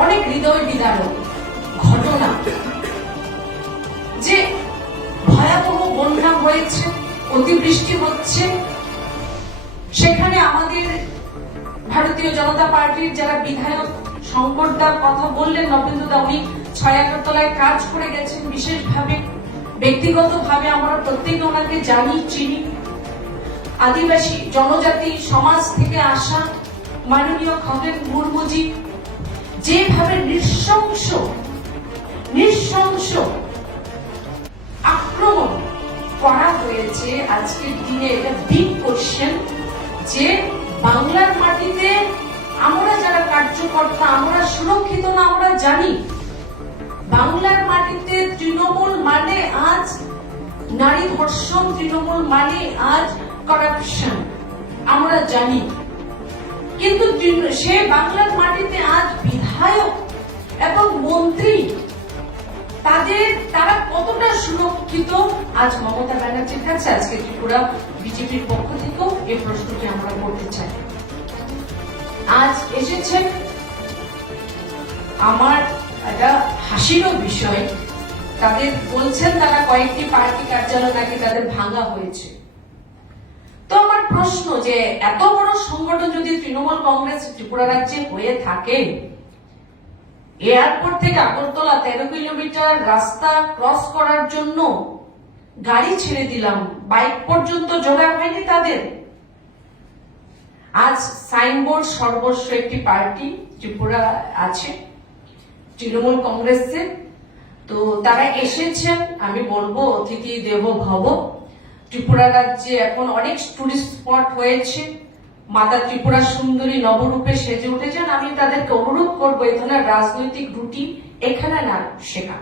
অনেক হৃদয় বিদারক ঘটনা যে ভয়াবহ বন্যা হয়েছে, অতিবৃষ্টি হচ্ছে। সেখানে আমাদের ভারতীয় জনতা পার্টির যারা বিধায়ক শঙ্করদার কথা বললেন নবেন্দ্রদা উনি ছয় আগরতলায় কাজ করে গেছেন। বিশেষভাবে ব্যক্তিগতভাবে আমরা প্রত্যেকে ওনাকে জানি, চিনি। আদিবাসী, জনজাতি, সমাজ থেকে আসা মাননীয় খগেন মুর্মুজি যেভাবে নৃশংস নৃশংস আক্রমণ করা হয়েছে আজকের দিনে, এটা বিগ কোশ্চেন যে বাংলার মাটিতে আমরা যারা কার্যকর্তা, আমরা সুরক্ষিত না, আমরা জানি বাংলার মাটিতে তৃণমূল মানে আজ নারী ধর্ষণ, তৃণমূল মানে আজ করাপশন আমরা জানি। কিন্তু সে বাংলার মাটিতে আজ বিধায়ক এবং মন্ত্রী, তাদের, তারা কতটা সুরক্ষিত? আজ মমতা ব্যানার্জির কাছে আজকে ত্রিপুরা বিজেপির পক্ষ থেকেও এই প্রশ্নটি আমরা করতে চাই। আজ এসেছেন আমার একটা হাসিরও বিষয়। তাদের বলছেন তারা কয়েকটি পার্টি কার্যালয় নাকি তাদের ভাঙা হয়েছে। তো আমার প্রশ্ন যে, এত বড় সংগঠন যদি তৃণমূল কংগ্রেস ত্রিপুরা রাজ্যে হয়ে থাকে এয়ারপোর্ট থেকে আগরতলা তেরো কিলোমিটার রাস্তা ক্রস করার জন্য গাড়ি ছেড়ে দিলাম। বাইক পর্যন্ত জোগাড় হয়নি তাদের। আজ সাইনবোর্ড সর্বস্ব একটি পার্টি, ত্রিপুরা আছে, তৃণমূল কংগ্রেসের তো তারা এসেছেন, আমি বলব, অতিথি দেব ভব। ত্রিপুরা রাজ্যে এখন অনেক টুরিস্ট স্পট হয়েছে। মাতা ত্রিপুরা সুন্দরী নবরূপে সেজে উঠেছেন, আমি তাদেরকে অনুরোধ করব, এই ধরনের রাজনৈতিক রুটি এখানে না শেখা।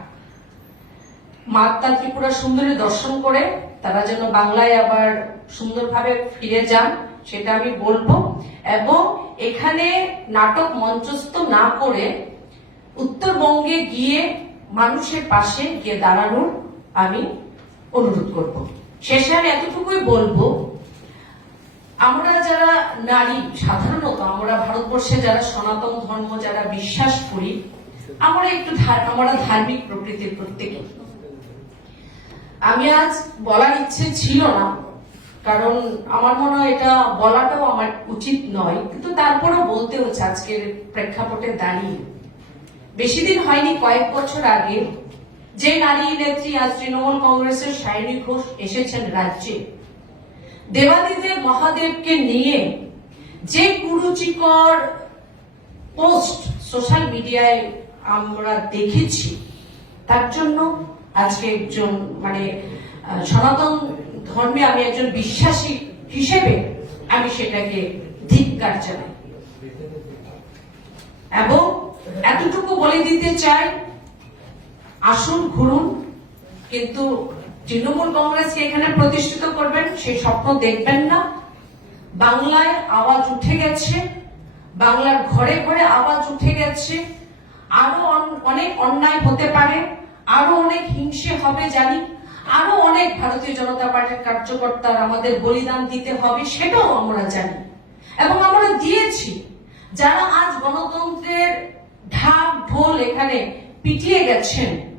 মাতা ত্রিপুরা সুন্দরী দর্শন করে তারা যেন বাংলায় আবার সুন্দরভাবে ফিরে যান, সেটা আমি বলব। এবং এখানে নাটক মঞ্চস্থ না করে উত্তরবঙ্গে গিয়ে মানুষের পাশে গিয়ে দাঁড়ানোর আমি অনুরোধ করব। শেষে আমি এতটুকুই বলব আমরা যারা নারী, সাধারণত আমরা ভারতবর্ষে যারা সনাতন ধর্ম, যারা বিশ্বাস করি, আমরা একটু আমরা ধার্মিক প্রকৃতির প্রত্যেকে। আমি আজ বলার ইচ্ছে ছিল না, কারণ আমার মনে হয় এটা বলাটাও আমার উচিত নয়, কিন্তু তারপরেও বলতে হচ্ছে আজকের প্রেক্ষাপটে দাঁড়িয়ে। বেশি দিন হয়নি, কয়েক বছর আগে, যে নারী নেত্রী আজ তৃণমূল কংগ্রেসের সায়নী ঘোষ এসেছেন রাজ্যে। দেবাদিদেব মহাদেবকে নিয়ে যে কুরুচিকর পোস্ট সোশ্যাল মিডিয়ায় আমরা দেখেছি, তার জন্য আজকে একজন মানে সনাতন ধর্মে আমি একজন বিশ্বাসী হিসেবে আমি সেটাকে ধিক্কার জানাই। এবং এতটুকু বলে দিতে চাই, আসুন, ঘুরুন, কিন্তু তৃণমূল কংগ্রেসকে এখানে প্রতিষ্ঠিত করবেন, সেই স্বপ্ন দেখবেন না। বাংলায় আওয়াজ উঠে গেছে, বাংলার ঘরে ঘরে আওয়াজ উঠে গেছে। আরও অন- অনেক অন্যায় হতে পারে, আরও অনেক হিংসে হবে জানি, আরও অনেক ভারতীয় জনতা পার্টির কার্যকর্তার আমাদের বলিদান দিতে হবে, সেটাও আমরা জানি। এবং আমরা দিয়েছি, যারা আজ গণতন্ত্রের ঢাক ঢোল এখানে পিটিয়ে গেছেন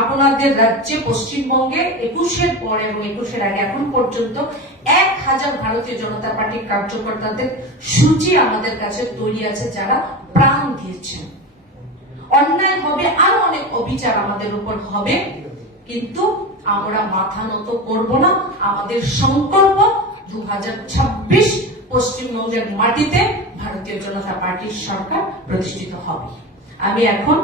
আপনাদের রাজ্যে, পশ্চিমবঙ্গে একুশের পর এবং একুশের আগে এখন পর্যন্ত এক হাজার ভারতীয় জনতা পার্টির কার্যকর্তাদের সূচি আমাদের কাছে তৈরি আছে যারা প্রাণ দিয়েছেন। অন্যায় হবে, আরও অনেক অবিচার আমাদের উপর হবে, কিন্তু আমরা মাথা নত করব না। আমাদের সংকল্প দু হাজার ছাব্বিশ পশ্চিমবঙ্গের মাটিতে ভারতীয় জনতা পার্টির সরকার প্রতিষ্ঠিত হবে। আমি এখন